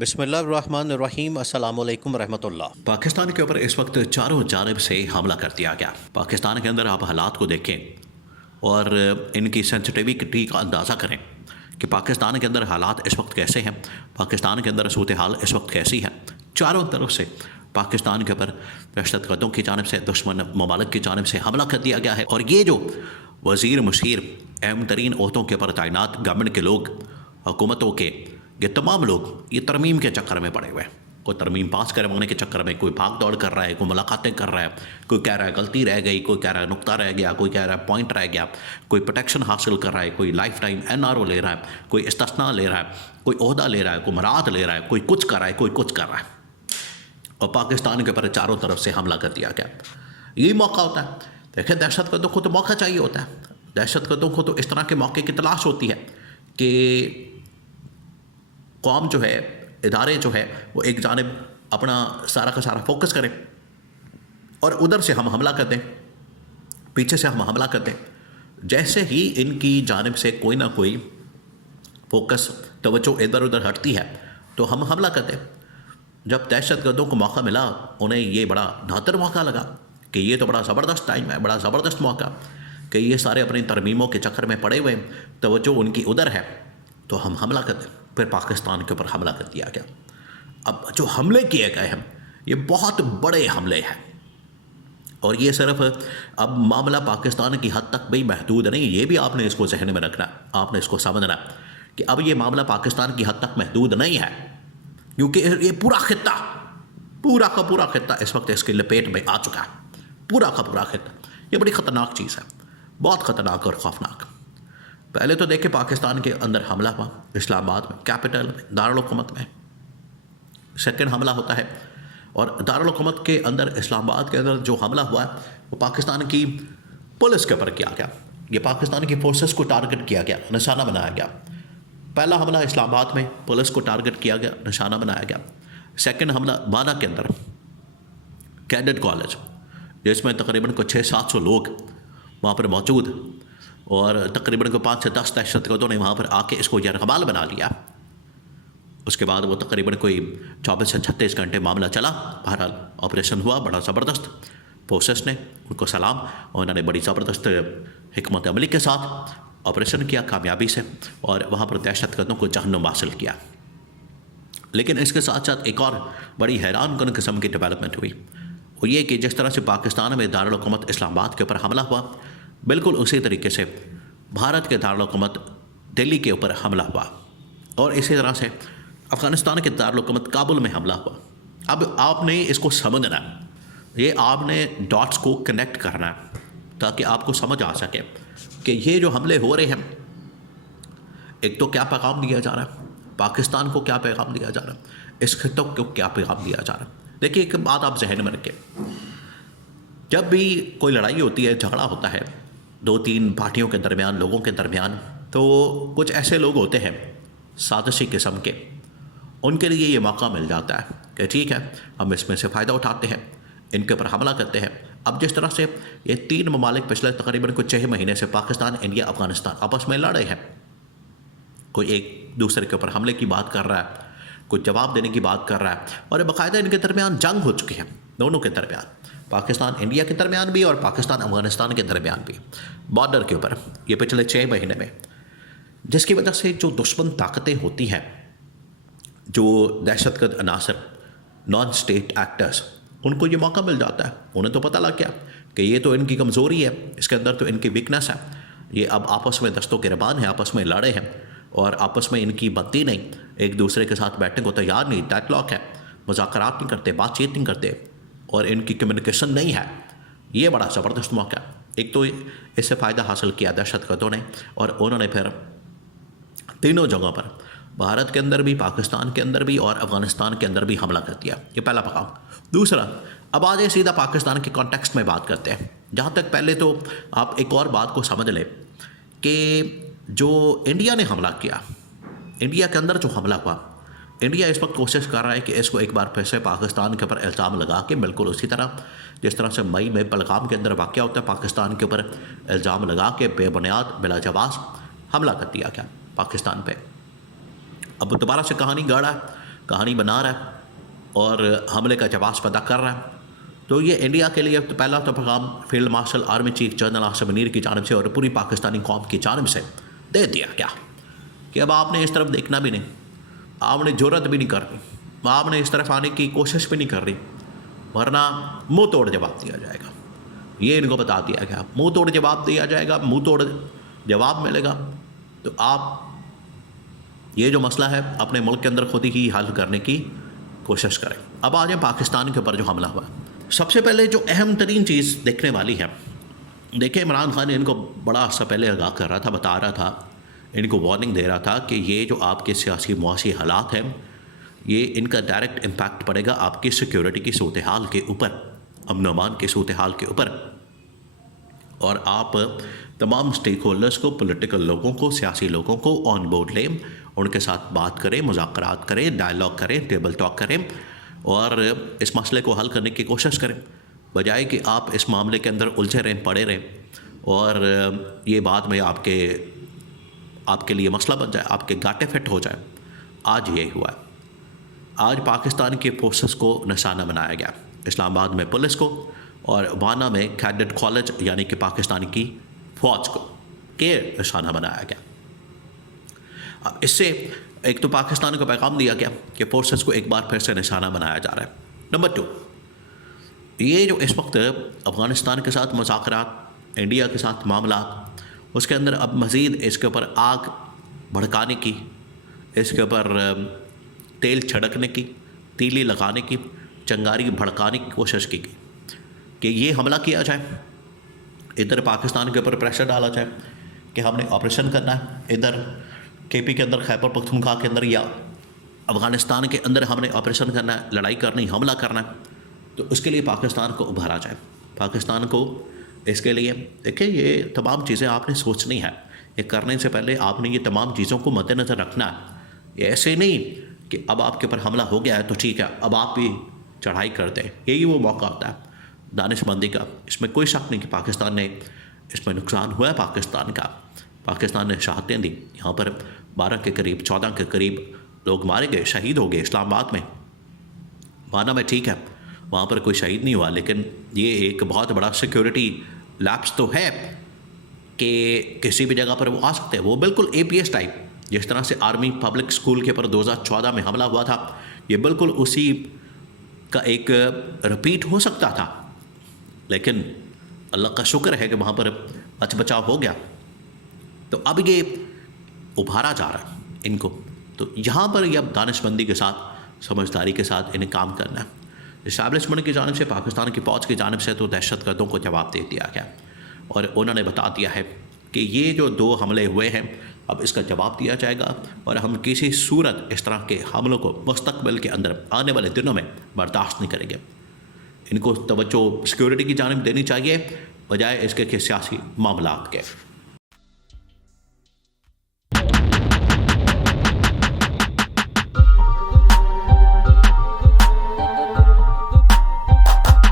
بسم اللہ الرحمن الرحیم۔ السلام علیکم ورحمۃ اللہ۔ پاکستان کے اوپر اس وقت چاروں جانب سے حملہ کر دیا گیا۔ پاکستان کے اندر آپ حالات کو دیکھیں اور ان کی سینسٹیوٹی کا اندازہ کریں کہ پاکستان کے اندر حالات اس وقت کیسے ہیں، پاکستان کے اندر صورتحال اس وقت کیسی ہے۔ چاروں طرف سے پاکستان کے اوپر دہشت گردوں کی جانب سے، دشمن ممالک کی جانب سے حملہ کر دیا گیا ہے، اور یہ جو وزیر مشیر اہم ترین عہدوں کے اوپر تعینات گورنمنٹ کے لوگ، حکومتوں کے یہ تمام لوگ یہ ترمیم کے چکر میں پڑے ہوئے ہیں۔ کوئی ترمیم پاس کروانے کے چکر میں، کوئی بھاگ دوڑ کر رہا ہے، کوئی ملاقاتیں کر رہا ہے، کوئی کہہ رہا ہے غلطی رہ گئی، کوئی کہہ رہا ہے نقطہ رہ گیا، کوئی کہہ رہا ہے پوائنٹ رہ گیا، کوئی پروٹیکشن حاصل کر رہا ہے، کوئی لائف ٹائم NRO لے رہا ہے، کوئی استثناء لے رہا ہے، کوئی عہدہ لے رہا ہے، کوئی مراعات لے رہا ہے، کوئی کچھ کر رہا ہے، کوئی کچھ کر رہا ہے، اور پاکستان کے اوپر چاروں طرف سے حملہ کر دیا گیا۔ یہی موقع ہوتا ہے۔ دیکھیں، دہشت گردوں کو تو موقع چاہیے ہوتا ہے، دہشت گردوں کو تو اس طرح کے موقع کی تلاش ہوتی ہے کہ قوم جو ہے، ادارے جو ہے، وہ ایک جانب اپنا سارا کا سارا فوکس کریں اور ادھر سے ہم حملہ کر دیں، پیچھے سے ہم حملہ کر دیں۔ جیسے ہی ان کی جانب سے کوئی نہ کوئی فوکس، توجہ ادھر ادھر ہٹتی ہے تو ہم حملہ کر دیں۔ جب دہشت گردوں کو موقع ملا، انہیں یہ بڑا نادر موقع لگا کہ یہ تو بڑا زبردست ٹائم ہے، بڑا زبردست موقع کہ یہ سارے اپنی ترمیموں کے چکر میں پڑے ہوئے ہیں، توجہ ان کی ادھر ہے، تو ہم حملہ کر دیں۔ پھر پاکستان کے اوپر حملہ کر دیا گیا۔ اب جو حملے کیے گئے ہیں یہ بہت بڑے حملے ہیں، اور یہ صرف اب معاملہ پاکستان کی حد تک بھی محدود نہیں، یہ بھی آپ نے اس کو ذہن میں رکھنا، آپ نے اس کو سمجھنا کہ اب یہ معاملہ پاکستان کی حد تک محدود نہیں ہے، کیونکہ یہ پورا خطہ، پورا کا پورا خطہ اس وقت اس کی لپیٹ میں آ چکا ہے، پورا کا پورا خطہ۔ یہ بڑی خطرناک چیز ہے، بہت خطرناک اور خوفناک۔ پہلے تو دیکھیں پاکستان کے اندر حملہ ہوا اسلام آباد میں، کیپٹل میں، دارالحکومت میں۔ سیکنڈ حملہ ہوتا ہے، اور دارالحکومت کے اندر اسلام آباد کے اندر جو حملہ ہوا ہے وہ پاکستان کی پولیس کے اوپر کیا گیا، یہ پاکستان کی فورسز کو ٹارگٹ کیا گیا، نشانہ بنایا گیا۔ پہلا حملہ اسلام آباد میں پولیس کو ٹارگٹ کیا گیا، نشانہ بنایا گیا۔ سیکنڈ حملہ بانا کے اندر کیڈٹ کالج، جس میں تقریباً کو 600-700 لوگ وہاں پر موجود، اور تقریباً کو 5 سے 10 دہشت گردوں نے وہاں پر آ کے اس کو یرغمال بنا لیا۔ اس کے بعد وہ تقریباً کوئی 24 سے 36 گھنٹے معاملہ چلا، بہرحال آپریشن ہوا بڑا زبردست۔ فورسز نے ان کو سلام، اور انہوں نے بڑی زبردست حکمت عملی کے ساتھ آپریشن کیا کامیابی سے، اور وہاں پر دہشت گردوں کو جہنم حاصل کیا۔ لیکن اس کے ساتھ ساتھ ایک اور بڑی حیران کن قسم کی ڈیولپمنٹ ہوئی، وہ یہ کہ جس طرح سے پاکستان میں دارالحکومت اسلام آباد کے اوپر حملہ ہوا، بالکل اسی طریقے سے بھارت کے دارالحکومت دلی کے اوپر حملہ ہوا، اور اسی طرح سے افغانستان کے دارالحکومت کابل میں حملہ ہوا۔ اب آپ نے اس کو سمجھنا ہے، یہ آپ نے ڈاٹس کو کنیکٹ کرنا ہے تاکہ آپ کو سمجھ آ سکے کہ یہ جو حملے ہو رہے ہیں، ایک تو کیا پیغام دیا جا رہا ہے، پاکستان کو کیا پیغام دیا جا رہا ہے، اس خطے کو کیا پیغام دیا جا رہا ہے۔ دیکھیے، ایک بات آپ ذہن میں رکھیں، جب بھی کوئی لڑائی ہوتی ہے، جھگڑا ہوتا ہے 2-3 پارٹیوں کے درمیان، لوگوں کے درمیان، تو کچھ ایسے لوگ ہوتے ہیں سازشی قسم کے، ان کے لیے یہ موقع مل جاتا ہے کہ ٹھیک ہے، ہم اس میں سے فائدہ اٹھاتے ہیں، ان کے اوپر حملہ کرتے ہیں۔ اب جس طرح سے یہ 3 ممالک پچھلے تقریباً کچھ 6 مہینے سے پاکستان، انڈیا، افغانستان آپس میں لڑ رہے ہیں، کوئی ایک دوسرے کے اوپر حملے کی بات کر رہا ہے، کوئی جواب دینے کی بات کر رہا ہے، اور باقاعدہ ان کے درمیان جنگ ہو چکی ہے، دونوں کے درمیان، پاکستان انڈیا کے درمیان بھی اور پاکستان افغانستان کے درمیان بھی، بارڈر کے اوپر، یہ پچھلے 6 مہینے میں، جس کی وجہ سے جو دشمن طاقتیں ہوتی ہیں، جو دہشت گرد عناصر، نان اسٹیٹ ایکٹرز، ان کو یہ موقع مل جاتا ہے، انہیں تو پتہ لگ گیا کہ یہ تو ان کی کمزوری ہے، اس کے اندر تو ان کی ویکنس ہے، یہ اب آپس میں دست و گریبان ہیں، آپس میں لڑے ہیں، اور آپس میں ان کی بنتی نہیں، ایک دوسرے کے ساتھ بیٹھنے کو تیار نہیں، ڈیڈ لاک ہے، مذاکرات نہیں کرتے، بات چیت نہیں کرتے، اور ان کی کمیونیکیشن نہیں ہے۔ یہ بڑا زبردست موقع ہے۔ ایک تو اس سے فائدہ حاصل کیا دہشت گردوں نے، اور انہوں نے پھر تینوں جگہوں پر، بھارت کے اندر بھی، پاکستان کے اندر بھی، اور افغانستان کے اندر بھی حملہ کر دیا۔ یہ پہلا پیغام۔ دوسرا، اب آج سیدھا پاکستان کے کانٹیکسٹ میں بات کرتے ہیں۔ جہاں تک پہلے تو آپ ایک اور بات کو سمجھ لیں کہ جو انڈیا نے حملہ کیا، انڈیا کے اندر جو حملہ ہوا، انڈیا اس وقت کوشش کر رہا ہے کہ اس کو ایک بار پھر سے پاکستان کے اوپر الزام لگا کے، بالکل اسی طرح جس طرح سے مئی میں پہلگام کے اندر واقعہ ہوتا ہے، پاکستان کے اوپر الزام لگا کے بے بنیاد، بلا جواز حملہ کر دیا گیا پاکستان پہ۔ اب دوبارہ سے کہانی گاڑا ہے، کہانی بنا رہا ہے اور حملے کا جواز پیدا کر رہا ہے، تو یہ انڈیا کے لیے پہلا تو پیغام field marshal army chief general Asif Munir کی جانب سے اور پوری پاکستانی قوم کی جانب سے دے دیا گیا کہ اب آپ نے اس طرف دیکھنا بھی نہیں، آپ نے جرت بھی نہیں کرنی، آپ نے اس طرف آنے کی کوشش بھی نہیں کرنی، ورنہ منہ توڑ جواب دیا جائے گا۔ یہ ان کو بتا دیا گیا، منہ توڑ جواب دیا جائے گا، منہ توڑ جواب ملے گا، تو آپ یہ جو مسئلہ ہے اپنے ملک کے اندر خود ہی حل کرنے کی کوشش کریں۔ اب آ جائیں پاکستان کے اوپر جو حملہ ہوا ہے، سب سے پہلے جو اہم ترین چیز دیکھنے والی ہے، دیکھیں عمران خان ان کو بڑا عرصہ پہلے آگاہ کر رہا تھا، بتا رہا تھا، ان کو وارننگ دے رہا تھا کہ یہ جو آپ کے سیاسی معاشی حالات ہیں، یہ ان کا ڈائریکٹ امپیکٹ پڑے گا آپ کی سیکیورٹی کی صورتحال کے اوپر، امن و امان کی صورتحال کے اوپر، اور آپ تمام اسٹیک ہولڈرز کو، پولیٹیکل لوگوں کو، سیاسی لوگوں کو آن بورڈ لیں، ان کے ساتھ بات کریں، مذاکرات کریں، ڈائلاگ کریں، ٹیبل ٹاک کریں اور اس مسئلے کو حل کرنے کی کوشش کریں، بجائے کہ آپ اس معاملے کے اندر الجھے رہیں، پڑے رہیں اور یہ بعد میں آپ کے لیے مسئلہ بن جائے، آپ کے گاٹے فٹ ہو جائے۔ آج یہی ہوا ہے، آج پاکستان کے فورسز کو نشانہ بنایا گیا، اسلام آباد میں پولیس کو اور وانا میں کیڈٹ کالج یعنی کہ پاکستان کی فوج کو کہ نشانہ بنایا گیا۔ اب اس سے ایک تو پاکستان کو پیغام دیا گیا کہ فورسز کو ایک بار پھر سے نشانہ بنایا جا رہا ہے۔ نمبر 2، یہ جو اس وقت افغانستان کے ساتھ مذاکرات، انڈیا کے ساتھ معاملات، اس کے اندر اب مزید اس کے اوپر آگ بھڑکانے کی، اس کے اوپر تیل چھڑکنے کی، تیلی لگانے کی، چنگاری بھڑکانے کی کوشش کی گئی کہ یہ حملہ کیا جائے، ادھر پاکستان کے اوپر پریشر ڈالا جائے کہ ہم نے آپریشن کرنا ہے، ادھر کے پی کے اندر، خیبر پختونخوا کے اندر یا افغانستان کے اندر ہم نے آپریشن کرنا ہے، لڑائی کرنی، حملہ کرنا ہے، تو اس کے لیے پاکستان کو ابھارا جائے۔ پاکستان کو اس کے لیے دیکھیں، یہ تمام چیزیں آپ نے سوچنی ہے، یہ کرنے سے پہلے آپ نے یہ تمام چیزوں کو مد نظر رکھنا ہے۔ یہ ایسے نہیں کہ اب آپ کے اوپر حملہ ہو گیا ہے تو ٹھیک ہے اب آپ بھی چڑھائی کر دیں، یہی وہ موقع ہوتا ہے دانش مندی کا۔ اس میں کوئی شک نہیں کہ پاکستان نے اس میں نقصان ہوا ہے، پاکستان نے شہادتیں دی، یہاں پر 12 کے قریب، 14 کے قریب لوگ مارے گئے، شہید ہو گئے اسلام آباد میں، وانا میں ٹھیک ہے وہاں پر کوئی شہید نہیں ہوا، لیکن یہ ایک بہت بڑا سیکیورٹی لیپس تو ہے کہ کسی بھی جگہ پر وہ آ سکتے ہیں۔ وہ بالکل اے پی ایس ٹائپ، جس طرح سے آرمی پبلک اسکول کے پر 2014 میں حملہ ہوا تھا، یہ بالکل اسی کا ایک رپیٹ ہو سکتا تھا، لیکن اللہ کا شکر ہے کہ وہاں پر بچاؤ ہو گیا۔ تو اب یہ ابھارا جا رہا ہے ان کو، تو یہاں پر یہ اب دانش مندی کے ساتھ، سمجھداری کے ساتھ انہیں کام کرنا ہے۔ اسٹیبلشمنٹ کی جانب سے، پاکستان کی فوج کی جانب سے تو دہشت گردوں کو جواب دے دیا گیا اور انہوں نے بتا دیا ہے کہ یہ جو 2 حملے ہوئے ہیں اب اس کا جواب دیا جائے گا اور ہم کسی صورت اس طرح کے حملوں کو مستقبل کے اندر آنے والے دنوں میں برداشت نہیں کریں گے۔ ان کو توجہ سیکیورٹی کی جانب دینی چاہیے بجائے اس کے سیاسی معاملات کے۔